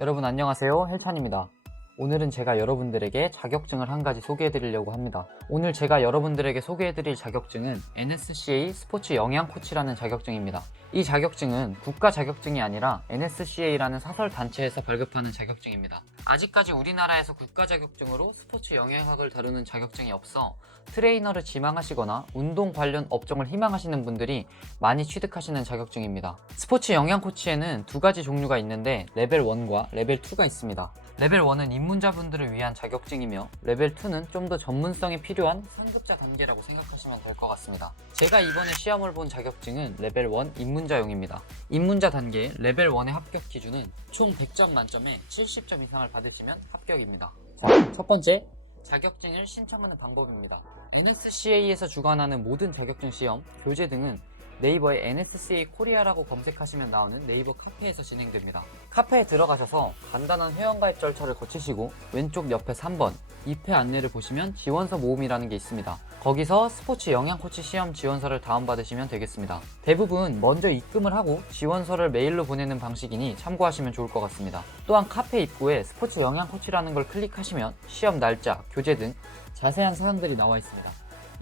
여러분 안녕하세요, 헬찬입니다. 오늘은 제가 여러분들에게 자격증을 한 가지 소개해드리려고 합니다. 오늘 제가 여러분들에게 소개해드릴 자격증은 NSCA 스포츠 영양 코치라는 자격증입니다. 이 자격증은 국가 자격증이 아니라 NSCA라는 사설 단체에서 발급하는 자격증입니다. 아직까지 우리나라에서 국가 자격증으로 스포츠 영양학을 다루는 자격증이 없어 트레이너를 지망하시거나 운동 관련 업종을 희망하시는 분들이 많이 취득하시는 자격증입니다. 스포츠 영양 코치에는 두 가지 종류가 있는데 레벨 1과 레벨 2가 있습니다. 레벨 1은 입문자분들을 위한 자격증이며 레벨 2는 좀 더 전문성이 필요한 상급자 단계라고 생각하시면 될 것 같습니다. 제가 이번에 시험을 본 자격증은 레벨 1 입문자용입니다. 입문자 단계 레벨 1의 합격 기준은 총 100점 만점에 70점 이상을 받으시면 합격입니다. 자, 첫 번째, 자격증을 신청하는 방법입니다. NSCA에서 주관하는 모든 자격증 시험, 교재 등은 네이버에 NSCA 코리아라고 검색하시면 나오는 네이버 카페에서 진행됩니다. 카페에 들어가셔서 간단한 회원가입 절차를 거치시고 왼쪽 옆에 3번 입회 안내를 보시면 지원서 모음이라는 게 있습니다. 거기서 스포츠 영양 코치 시험 지원서를 다운받으시면 되겠습니다. 대부분 먼저 입금을 하고 지원서를 메일로 보내는 방식이니 참고하시면 좋을 것 같습니다. 또한 카페 입구에 스포츠 영양 코치라는 걸 클릭하시면 시험 날짜, 교재 등 자세한 사항들이 나와 있습니다.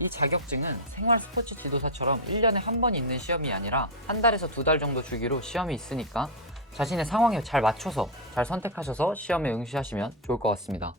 이 자격증은 생활 스포츠 지도사처럼 1년에 한 번 있는 시험이 아니라 한 달에서 두 달 정도 주기로 시험이 있으니까 자신의 상황에 잘 맞춰서 잘 선택하셔서 시험에 응시하시면 좋을 것 같습니다.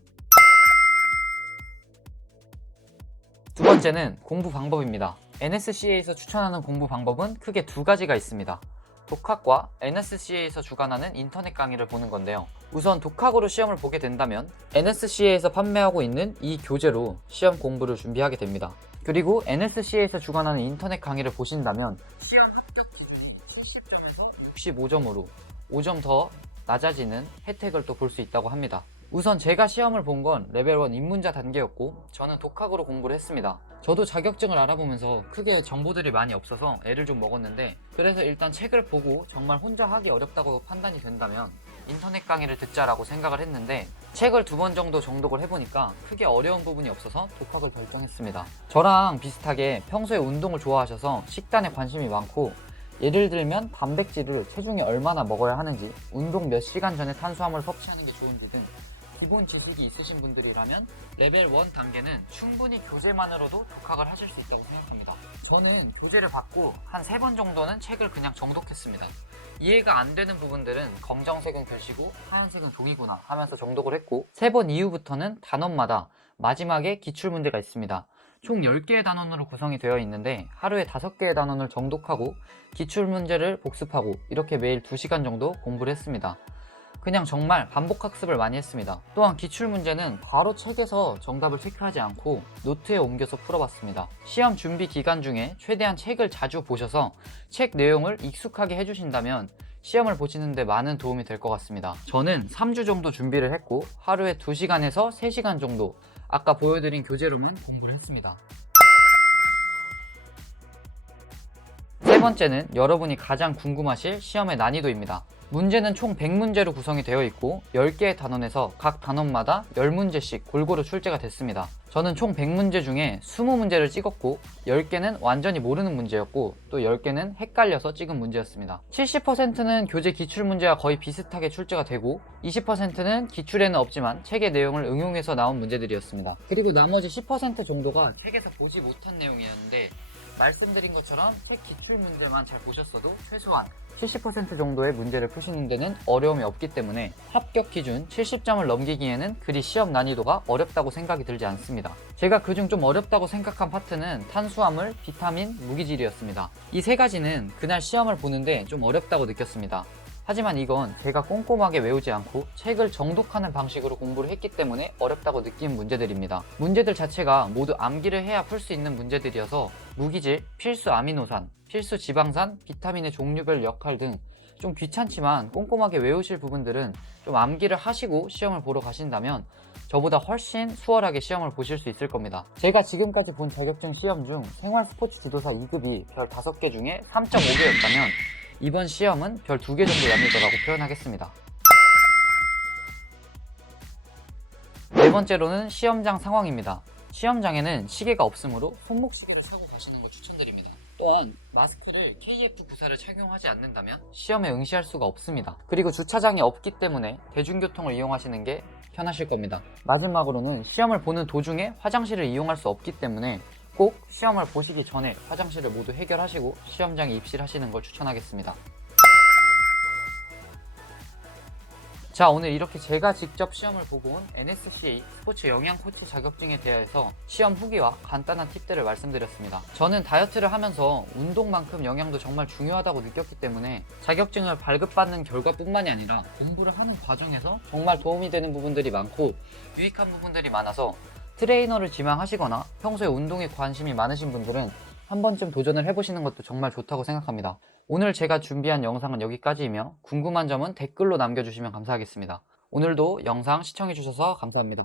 두 번째는 공부 방법입니다. NSCA에서 추천하는 공부 방법은 크게 두 가지가 있습니다. 독학과 NSCA에서 주관하는 인터넷 강의를 보는 건데요. 우선 독학으로 시험을 보게 된다면 NSCA에서 판매하고 있는 이 교재로 시험 공부를 준비하게 됩니다. 그리고 NSCA에서 주관하는 인터넷 강의를 보신다면 시험 합격 기준이 70점에서 65점으로 5점 더 낮아지는 혜택을 또 볼 수 있다고 합니다. 우선 제가 시험을 본 건 레벨 1 입문자 단계였고 저는 독학으로 공부를 했습니다. 저도 자격증을 알아보면서 크게 정보들이 많이 없어서 애를 좀 먹었는데 그래서 일단 책을 보고 정말 혼자 하기 어렵다고 판단이 된다면 인터넷 강의를 듣자라고 생각을 했는데 책을 2번 정도 정독을 해보니까 크게 어려운 부분이 없어서 독학을 결정했습니다. 저랑 비슷하게 평소에 운동을 좋아하셔서 식단에 관심이 많고 예를 들면 단백질을 체중에 얼마나 먹어야 하는지, 운동 몇 시간 전에 탄수화물을 섭취하는 게 좋은지 등 기본 지식이 있으신 분들이라면 레벨 1 단계는 충분히 교재만으로도 독학을 하실 수 있다고 생각합니다. 저는 교재를 받고 한 3번 정도는 책을 그냥 정독했습니다. 이해가 안 되는 부분들은 검정색은 글씨고 하얀색은 종이구나 하면서 정독을 했고 3번 이후부터는 단원마다 마지막에 기출문제가 있습니다. 총 10개의 단원으로 구성이 되어 있는데 하루에 5개의 단원을 정독하고 기출문제를 복습하고 이렇게 매일 2시간 정도 공부를 했습니다. 그냥 정말 반복학습을 많이 했습니다. 또한 기출문제는 바로 책에서 정답을 체크하지 않고 노트에 옮겨서 풀어봤습니다. 시험 준비 기간 중에 최대한 책을 자주 보셔서 책 내용을 익숙하게 해주신다면 시험을 보시는데 많은 도움이 될 것 같습니다. 저는 3주 정도 준비를 했고 하루에 2시간에서 3시간 정도 아까 보여드린 교재로만 공부를 했습니다. 세 번째는 여러분이 가장 궁금하실 시험의 난이도입니다. 문제는 총 100문제로 구성이 되어 있고 10개의 단원에서 각 단원마다 10문제씩 골고루 출제가 됐습니다. 저는 총 100문제 중에 20문제를 찍었고 10개는 완전히 모르는 문제였고 또 10개는 헷갈려서 찍은 문제였습니다. 70%는 교재 기출문제와 거의 비슷하게 출제가 되고 20%는 기출에는 없지만 책의 내용을 응용해서 나온 문제들이었습니다. 그리고 나머지 10% 정도가 책에서 보지 못한 내용이었는데 말씀드린 것처럼 책 기출 문제만 잘 보셨어도 최소한 70% 정도의 문제를 푸시는 데는 어려움이 없기 때문에 합격 기준 70점을 넘기기에는 그리 시험 난이도가 어렵다고 생각이 들지 않습니다. 제가 그중 좀 어렵다고 생각한 파트는 탄수화물, 비타민, 무기질이었습니다. 이 세 가지는 그날 시험을 보는데 좀 어렵다고 느꼈습니다. 하지만 이건 제가 꼼꼼하게 외우지 않고 책을 정독하는 방식으로 공부를 했기 때문에 어렵다고 느낀 문제들입니다. 문제들 자체가 모두 암기를 해야 풀 수 있는 문제들이어서 무기질, 필수 아미노산, 필수 지방산, 비타민의 종류별 역할 등 좀 귀찮지만 꼼꼼하게 외우실 부분들은 좀 암기를 하시고 시험을 보러 가신다면 저보다 훨씬 수월하게 시험을 보실 수 있을 겁니다. 제가 지금까지 본 자격증 시험 중 생활 스포츠 지도사 2급이 별 5개 중에 3.5개였다면 이번 시험은 별 2개 정도 난이도라고 표현하겠습니다. 네 번째로는 시험장 상황입니다. 시험장에는 시계가 없으므로 손목시계를 사고 가시는 걸 추천드립니다. 또한 마스크를 KF94를 착용하지 않는다면 시험에 응시할 수가 없습니다. 그리고 주차장이 없기 때문에 대중교통을 이용하시는 게 편하실 겁니다. 마지막으로는 시험을 보는 도중에 화장실을 이용할 수 없기 때문에 꼭 시험을 보시기 전에 화장실을 모두 해결하시고 시험장에 입실을 하시는 걸 추천하겠습니다. 자, 오늘 이렇게 제가 직접 시험을 보고 온 NSCA 스포츠 영양 코치 자격증에 대해서 시험 후기와 간단한 팁들을 말씀드렸습니다. 저는 다이어트를 하면서 운동만큼 영양도 정말 중요하다고 느꼈기 때문에 자격증을 발급받는 결과뿐만이 아니라 공부를 하는 과정에서 정말 도움이 되는 부분들이 많고 유익한 부분들이 많아서 트레이너를 지망하시거나 평소에 운동에 관심이 많으신 분들은 한 번쯤 도전을 해보시는 것도 정말 좋다고 생각합니다. 오늘 제가 준비한 영상은 여기까지이며 궁금한 점은 댓글로 남겨주시면 감사하겠습니다. 오늘도 영상 시청해주셔서 감사합니다.